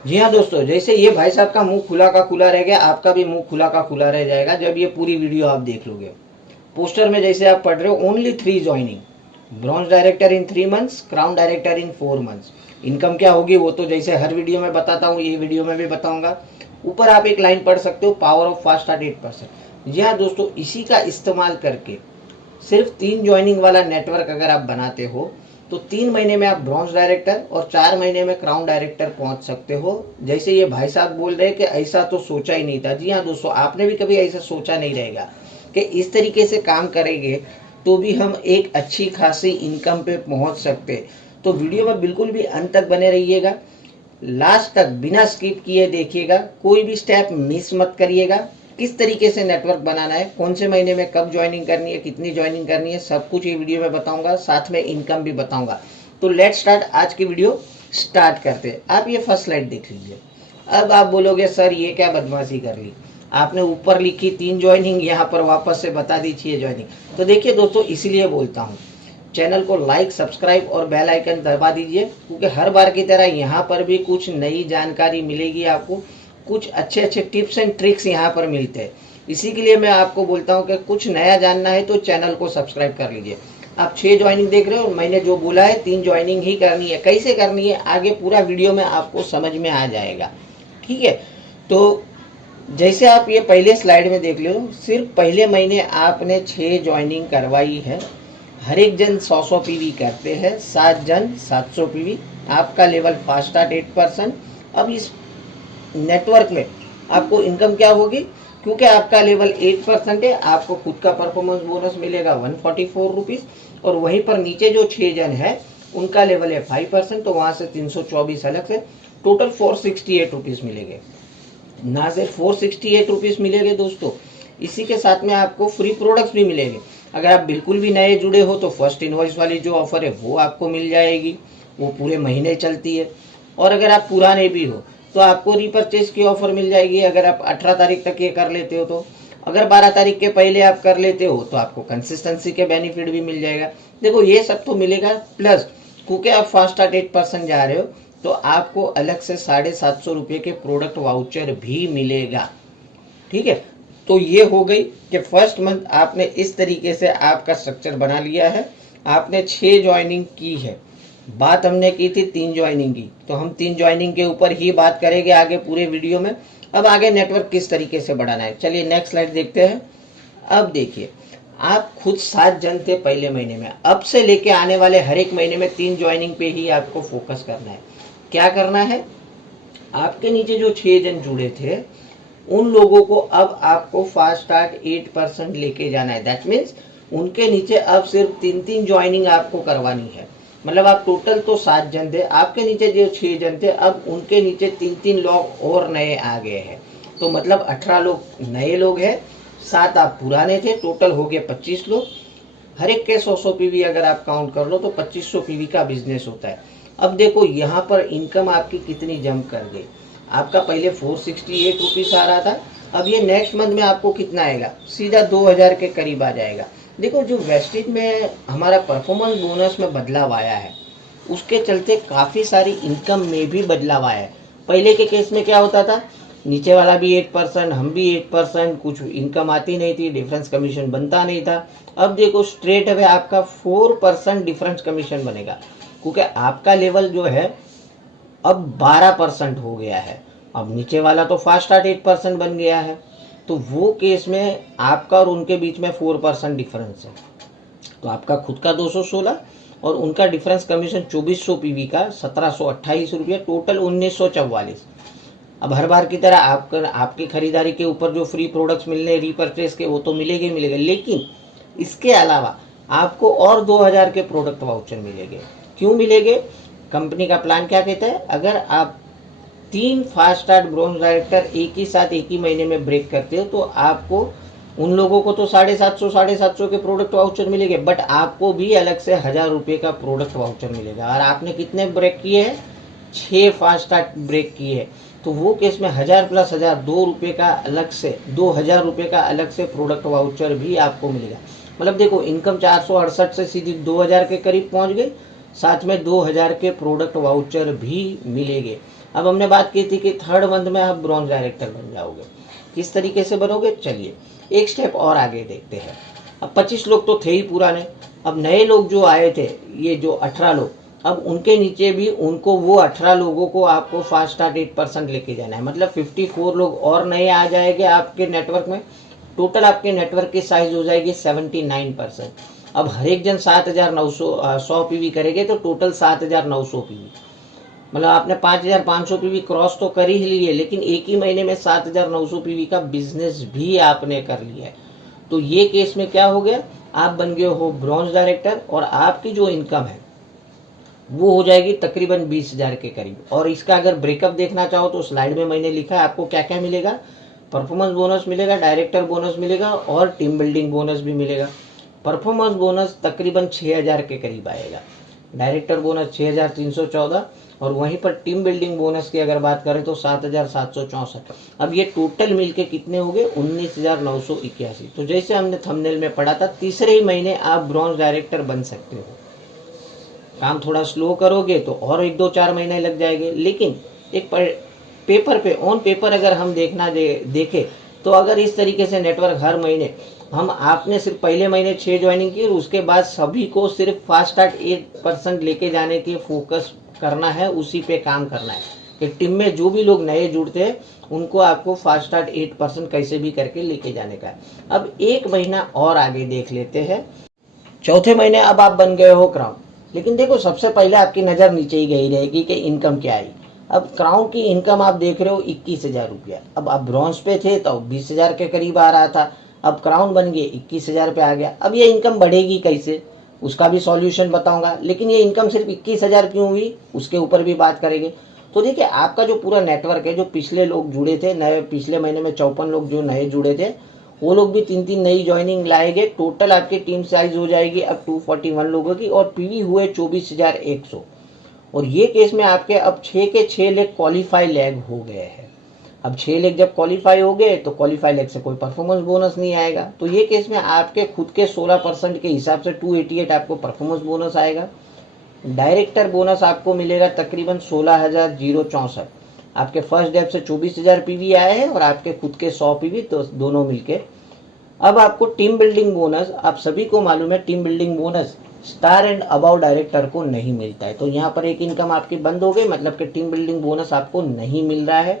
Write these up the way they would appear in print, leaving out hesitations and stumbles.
जी हाँ दोस्तों, जैसे ये भाई साहब का मुंह खुला का खुला रह गया, आपका भी मुंह खुला का खुला रह जाएगा जब ये पूरी वीडियो आप देख लोगे। पोस्टर में जैसे आप पढ़ रहे हो, only 3 joining, bronze director in 3 months, crown director in 4 months. Income क्या होगी वो तो जैसे हर वीडियो में बताता हूँ, ये वीडियो में भी बताऊंगा। ऊपर आप एक लाइन पढ़ सकते हो, पावर ऑफ फास्ट स्टार्ट 8%। जी हाँ दोस्तों, इसी का इस्तेमाल करके सिर्फ 3 ज्वाइनिंग वाला नेटवर्क अगर आप बनाते हो तो 3 महीने में आप ब्रॉन्ज डायरेक्टर और 4 महीने में क्राउन डायरेक्टर पहुंच सकते हो। जैसे ये भाई साहब बोल रहे हैं कि ऐसा तो सोचा ही नहीं था। जी हाँ दोस्तों, आपने भी कभी ऐसा सोचा नहीं रहेगा कि इस तरीके से काम करेंगे तो भी हम एक अच्छी खासी इनकम पे पहुंच सकते। तो वीडियो में बिल्कुल भी अंत तक बने रहिएगा, लास्ट तक बिना स्किप किए देखिएगा, कोई भी स्टेप मिस मत करिएगा। किस तरीके से नेटवर्क बनाना है, कौन से महीने में कब ज्वाइनिंग करनी है, कितनी ज्वाइनिंग करनी है, सब कुछ ये वीडियो में बताऊंगा, साथ में इनकम भी बताऊंगा। तो लेट स्टार्ट, आज की वीडियो स्टार्ट करते हैं। आप ये फर्स्ट स्लाइड देख लीजिए। अब आप बोलोगे सर ये क्या बदमाशी कर ली, आपने ऊपर लिखी 3 ज्वाइनिंग, यहाँ पर वापस से बता दी 6 ज्वाइनिंग। तो देखिए दोस्तों, इसीलिए बोलता हूँ चैनल को लाइक, सब्सक्राइब और बेल आइकन दबा दीजिए, क्योंकि हर बार की तरह यहाँ पर भी कुछ नई जानकारी मिलेगी आपको, कुछ अच्छे अच्छे टिप्स एंड ट्रिक्स यहाँ पर मिलते हैं। इसी के लिए मैं आपको बोलता हूँ कि कुछ नया जानना है तो चैनल को सब्सक्राइब कर लीजिए। आप 6 ज्वाइनिंग देख रहे हो, मैंने जो बोला है 3 ज्वाइनिंग ही करनी है। कैसे करनी है आगे पूरा वीडियो में आपको समझ में आ जाएगा, ठीक है। तो जैसे आप ये पहले स्लाइड में देख लो, सिर्फ पहले महीने आपने 6 ज्वाइनिंग करवाई है। हर एक जन 100 पीवी करते हैं, 7 जन 700 पीवी। आपका लेवल फास्ट स्टार्ट 8%। अब इस नेटवर्क में आपको इनकम क्या होगी, क्योंकि आपका लेवल 8% है, आपको खुद का परफॉर्मेंस बोनस मिलेगा 144 रुपीज़। और वहीं पर नीचे जो 6 जन है उनका लेवल है 5%, तो वहाँ से 324 अलग से, टोटल 468 रुपीज़ मिलेंगे। ना सिर्फ 468 रुपीज़ मिलेंगे दोस्तों, इसी के साथ में आपको फ्री प्रोडक्ट्स भी मिलेंगे। अगर आप बिल्कुल भी नए जुड़े हो तो फर्स्ट इनवॉइस वाली जो ऑफर है वो आपको मिल जाएगी, वो पूरे महीने चलती है। और अगर आप पुराने भी हो तो आपको रीपरचेज की ऑफर मिल जाएगी, अगर आप 18 तारीख तक ये कर लेते हो तो। अगर 12 तारीख के पहले आप कर लेते हो तो आपको कंसिस्टेंसी के बेनिफिट भी मिल जाएगा। देखो ये सब तो मिलेगा, प्लस क्योंकि आप फास्ट स्टार्ट 8% जा रहे हो तो आपको अलग से 750 रुपये के प्रोडक्ट वाउचर भी मिलेगा, ठीक है। तो ये हो गई कि फर्स्ट मंथ आपने इस तरीके से आपका स्ट्रक्चर बना लिया है। आपने 6 ज्वाइनिंग की है, बात हमने की थी 3 ज्वाइनिंग की, तो हम 3 ज्वाइनिंग के ऊपर ही बात करेंगे आगे पूरे वीडियो में। अब आगे नेटवर्क किस तरीके से बढ़ाना है, चलिए नेक्स्ट स्लाइड देखते हैं। अब देखिए, आप खुद 7 जन थे पहले महीने में, अब से लेके आने वाले हर एक महीने में 3 ज्वाइनिंग पे ही आपको फोकस करना है। क्या करना है, आपके नीचे जो 6 जन जुड़े थे उन लोगों को अब आपको फास्ट स्टार्ट 8% लेके जाना है। दैट मीन्स उनके नीचे अब सिर्फ 3-3 ज्वाइनिंग आपको करवानी है। मतलब आप टोटल तो 7 जन थे, आपके नीचे जो 6 जन थे अब उनके नीचे 3-3 लोग और नए आ गए हैं। तो मतलब 18 लोग नए लोग हैं, 7 आप पुराने थे, टोटल हो गए 25 लोग। हर एक के 100 पीवी अगर आप काउंट कर लो तो 2500 पीवी का बिजनेस होता है। अब देखो यहाँ पर इनकम आपकी कितनी जंप कर गई। आपका पहले 468 रुपीज़ आ रहा था, अब ये नेक्स्ट मंथ में आपको कितना आएगा, सीधा 2000 के करीब आ जाएगा। देखो जो वेस्टेज में हमारा परफॉर्मेंस बोनस में बदलाव आया है उसके चलते काफ़ी सारी इनकम में भी बदलाव आया है। पहले के केस में क्या होता था, नीचे वाला भी 8%, हम भी 8%, कुछ इनकम आती नहीं थी, डिफरेंस कमीशन बनता नहीं था। अब देखो स्ट्रेट अवे आपका 4% डिफरेंस कमीशन बनेगा, क्योंकि आपका लेवल जो है अब 12% हो गया है। अब नीचे वाला तो फास्ट स्टार्ट 8% बन गया है, तो वो केस में आपका और उनके बीच में 4% डिफरेंस है। तो आपका खुद का 216 और उनका डिफरेंस कमीशन 2400 पीवी का 1728 रुपये, टोटल 1944। अब हर बार की तरह आपकी खरीदारी के ऊपर जो फ्री प्रोडक्ट्स मिलने रीपरचेज के वो तो मिलेंगे ही मिलेंगे, लेकिन इसके अलावा आपको और 2000 के प्रोडक्ट वाउचर मिलेंगे। क्यों मिलेंगे, कंपनी का प्लान क्या कहता है, अगर आप 3 फास्ट स्टार्ट ब्रॉन्ज डायरेक्टर एक ही साथ एक ही महीने में ब्रेक करते हो तो आपको, उन लोगों को तो 750 के प्रोडक्ट वाउचर मिलेंगे, बट आपको भी अलग से 1000 रुपये का प्रोडक्ट वाउचर मिलेगा। और आपने कितने ब्रेक किए हैं, 6 फास्ट स्टार्ट ब्रेक किए हैं, तो वो केस में 1000 प्लस 1000 2 रुपये का अलग से, 2000 रुपये का अलग से प्रोडक्ट वाउचर भी आपको मिलेगा। मतलब देखो इनकम 468 से सीधी 2000 के करीब पहुंच गई, साथ में 2000 के प्रोडक्ट वाउचर भी मिलेंगे। अब हमने बात की थी कि थर्ड मंथ में आप ब्रॉन्ज डायरेक्टर बन जाओगे। किस तरीके से बनोगे, चलिए एक स्टेप और आगे देखते हैं। अब 25 लोग तो थे ही पुराने, अब नए लोग जो आए थे, ये जो 18 लोग, अब उनके नीचे भी उनको वो 18 लोगों को आपको फास्ट स्टार्ट 8% लेके जाना है, मतलब 54 लोग और नए आ जाएंगे आपके नेटवर्क में। टोटल आपके नेटवर्क की साइज हो जाएगी 79%। अब हर एक जन 7,900 पीवी करेंगे तो टोटल 7,900 पीवी, मतलब आपने 5,500 पीवी क्रॉस तो कर ही लिए, लेकिन एक ही महीने में 7,900 पीवी का बिजनेस भी आपने कर लिया है। तो ये केस में क्या हो गया, आप बन गए हो ब्रॉन्ज डायरेक्टर और आपकी जो इनकम है वो हो जाएगी तकरीबन 20,000 के करीब। और इसका अगर ब्रेकअप देखना चाहो तो स्लाइड में मैंने लिखा है आपको क्या क्या मिलेगा। परफॉर्मेंस बोनस मिलेगा, डायरेक्टर बोनस मिलेगा और टीम बिल्डिंग बोनस भी मिलेगा। परफॉर्मेंस बोनस तकरीबन 6,000 के करीब आएगा, डायरेक्टर बोनस 6,314 और वहीं पर टीम बिल्डिंग बोनस की अगर बात करें तो 7,764। अब ये टोटल मिलके कितने हो गए, 19,981। तो जैसे हमने थंबनेल में पढ़ा था, तीसरे ही महीने आप ब्रॉन्ज डायरेक्टर बन सकते हो। काम थोड़ा स्लो करोगे तो और 1-2-4 महीने लग जाएंगे, लेकिन एक पेपर पे ऑन पेपर अगर हम देखें तो अगर इस तरीके से नेटवर्क हर महीने हम आपने सिर्फ पहले महीने 6 ज्वाइनिंग की और उसके बाद सभी को सिर्फ फास्ट स्टार्ट 8% लेके जाने के फोकस करना है, उसी पे काम करना है कि टीम में जो भी लोग नए जुड़ते हैं उनको आपको फास्ट स्टार्ट 8% कैसे भी करके लेके जाने का है। अब एक महीना और आगे देख लेते हैं। चौथे महीने अब आप बन गए हो क्राउन, लेकिन देखो सबसे पहले आपकी नज़र नीचे ही गई रहेगी कि इनकम क्या आई। अब क्राउन की इनकम आप देख रहे हो 21,000 रुपया। अब आप ब्रॉन्ज पे थे तो 20,000 के करीब आ रहा था, अब क्राउन बन गए 21,000 पे आ गया। अब ये इनकम बढ़ेगी कैसे, उसका भी सॉल्यूशन बताऊंगा, लेकिन ये इनकम सिर्फ 21,000 क्यों हुई उसके ऊपर भी बात करेंगे। तो देखिए आपका जो पूरा नेटवर्क है, जो पिछले लोग जुड़े थे नए, पिछले महीने में 54 लोग जो नए जुड़े थे वो लोग भी 3-3 नई ज्वाइनिंग लाएंगे। टोटल आपकी टीम साइज हो जाएगी अब 241 लोगों की और पीवी हुए 24,100। और ये केस में आपके अब 6 के 6 लेग क्वालिफाई लेग हो गए हैं। अब 6 लेग जब क्वालिफाई हो गए तो क्वालिफाई लेग से कोई परफॉर्मेंस बोनस नहीं आएगा, तो ये केस में आपके खुद के 16% के हिसाब से 288 आपको परफॉर्मेंस बोनस आएगा। डायरेक्टर बोनस आपको मिलेगा तकरीबन 16,064। आपके फर्स्ट डेप से 24,000 पीवी आए हैं और आपके खुद के 100 पीवी, तो दोनों मिलके। अब आपको टीम बिल्डिंग बोनस, आप सभी को मालूम है team building bonus star and above director को नहीं मिलता है, तो यहाँ पर एक इनकम आपकी बंद हो गई, मतलब कि टीम बिल्डिंग बोनस आपको नहीं मिल रहा है।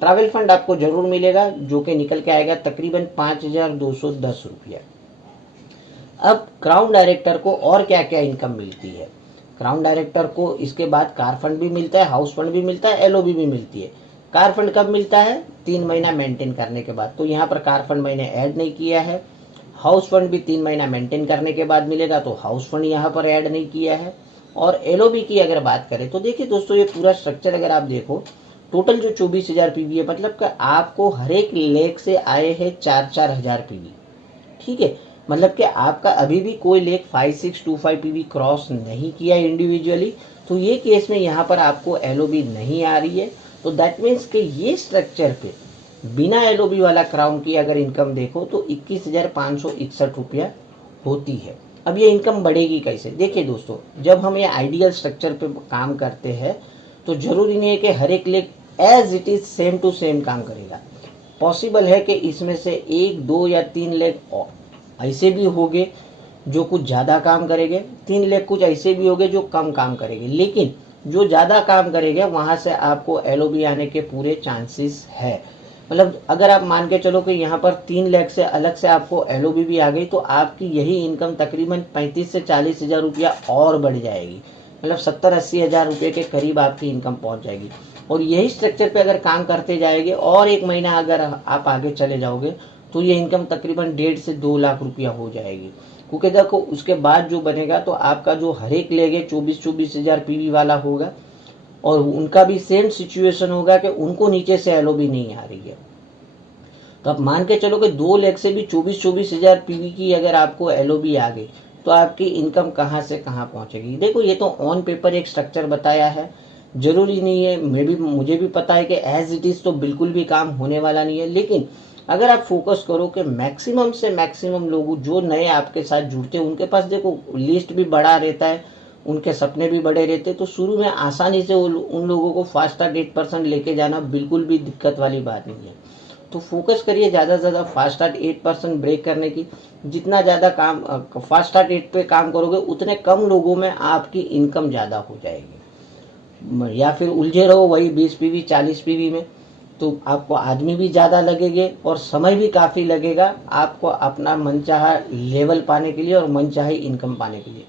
ट्रैवल फंड आपको जरूर मिलेगा जो कि निकल के आएगा तकरीबन 5,210 रुपया। अब क्राउन डायरेक्टर को और क्या क्या इनकम मिलती है, क्राउन डायरेक्टर को इसके बाद कार फंड भी मिलता है, हाउस फंड भी मिलता है, एलओबी भी मिलती है। कार फंड कब मिलता है, 3 महीना मेंटेन करने के बाद, तो यहाँ पर कार फंड मैंने ऐड नहीं किया है। हाउस फंड भी 3 महीना मेंटेन करने के बाद मिलेगा, तो हाउस फंड यहाँ पर ऐड नहीं किया है। और एलओबी की अगर बात करें तो देखिए दोस्तों, ये पूरा स्ट्रक्चर अगर आप देखो, टोटल जो 24,000 पीवी है, मतलब कि आपको हर एक लेग से आए हैं 4-4 हजार पीवी। ठीक है, मतलब कि आपका अभी भी कोई लेग 5625 पीवी क्रॉस नहीं किया इंडिविजुअली, तो ये केस में यहाँ पर आपको एलओबी नहीं आ रही है। तो दैट मीन्स कि ये स्ट्रक्चर पे बिना एलओबी वाला क्राउन की अगर इनकम देखो तो 21,561 रुपया होती है। अब ये इनकम बढ़ेगी कैसे, देखिए दोस्तों, जब हम ये आइडियल स्ट्रक्चर पे काम करते हैं तो जरूरी नहीं है कि हर एक leg as it is same to same काम करेगा। पॉसिबल है कि इसमें से 1, 2 या 3 लेग ऐसे भी होंगे जो कुछ ज़्यादा काम करेंगे, 3 लेग कुछ ऐसे भी होंगे जो कम काम करेंगे, लेकिन जो ज़्यादा काम करेंगे वहाँ से आपको एलओबी आने के पूरे चांसेस है। मतलब अगर आप मान के चलो कि यहाँ पर 3 लेग से अलग से आपको एलओबी भी आ गई तो आपकी यही इनकम तकरीबन 35 से 40 हज़ार रुपया और बढ़ जाएगी, मतलब 70-80 हज़ार रुपये के करीब आपकी इनकम पहुँच जाएगी। और यही स्ट्रक्चर पे अगर काम करते जाएंगे और एक महीना अगर आप आगे चले जाओगे तो ये इनकम तकरीबन 1.5 से 2 लाख रुपया हो जाएगी। क्योंकि देखो उसके बाद जो बनेगा तो आपका जो हर एक लेग है 24-24 हज़ार पीवी वाला होगा और उनका भी सेम सिचुएशन होगा कि उनको नीचे से एलओबी नहीं आ रही है। तो आप मान के चलो कि 2 लेग से भी 24-24 हज़ार पीवी की अगर आपको एलओबी आ गई तो आपकी इनकम कहाँ से कहाँ पहुँचेगी। देखो ये तो ऑन पेपर एक स्ट्रक्चर बताया है, जरूरी नहीं है, मुझे भी पता है कि एज इट इज़ तो बिल्कुल भी काम होने वाला नहीं है, लेकिन अगर आप फोकस करो कि मैक्सिमम से मैक्सिमम लोग जो नए आपके साथ जुड़ते हैं उनके पास देखो लिस्ट भी बड़ा रहता है, उनके सपने भी बड़े रहते। तो शुरू में आसानी से उन लोगों को फास्ट स्टार्ट 8% लेके जाना बिल्कुल भी दिक्कत वाली बात नहीं है। तो फोकस करिए ज़्यादा से ज़्यादा फास्ट स्टार्ट 8% ब्रेक करने की। जितना ज़्यादा काम फास्ट स्टार्ट 8 पे काम करोगे उतने कम लोगों में आपकी इनकम ज़्यादा हो जाएगी। या फिर उलझे रहो वही 20 पीवी 40 पीवी में, तो आपको आदमी भी ज़्यादा लगेंगे और समय भी काफ़ी लगेगा आपको अपना मनचाहा लेवल पाने के लिए और मनचाही इनकम पाने के लिए।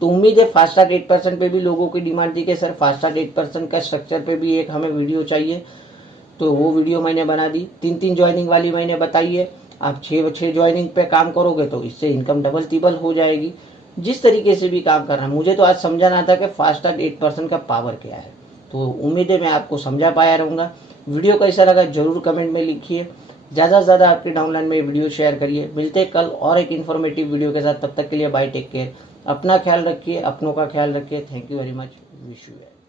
तो उम्मीद है फास्ट स्टार्ट 8% पे भी लोगों की डिमांड थी कि सर फास्ट स्टार्ट 8% का स्ट्रक्चर पे भी एक हमें वीडियो चाहिए, तो वो वीडियो मैंने बना दी। 3 ज्वाइनिंग वाली मैंने बताई है। आप 6 ज्वाइनिंग पे काम करोगे तो इससे इनकम डबल तिबल हो जाएगी। जिस तरीके से भी काम करना, मुझे तो आज समझाना था कि फास्ट स्टार्ट 8% का पावर क्या है। तो उम्मीद है मैं आपको समझा पाया रहूँगा। वीडियो कैसा लगा जरूर कमेंट में लिखिए। ज़्यादा से ज़्यादा आपके डाउनलाइन में वीडियो शेयर करिए। मिलते हैं कल और एक इन्फॉर्मेटिव वीडियो के साथ। तब तक के लिए बाय, टेक केयर। अपना ख्याल रखिए, अपनों का ख्याल रखिए। Thank you very much. Wish you.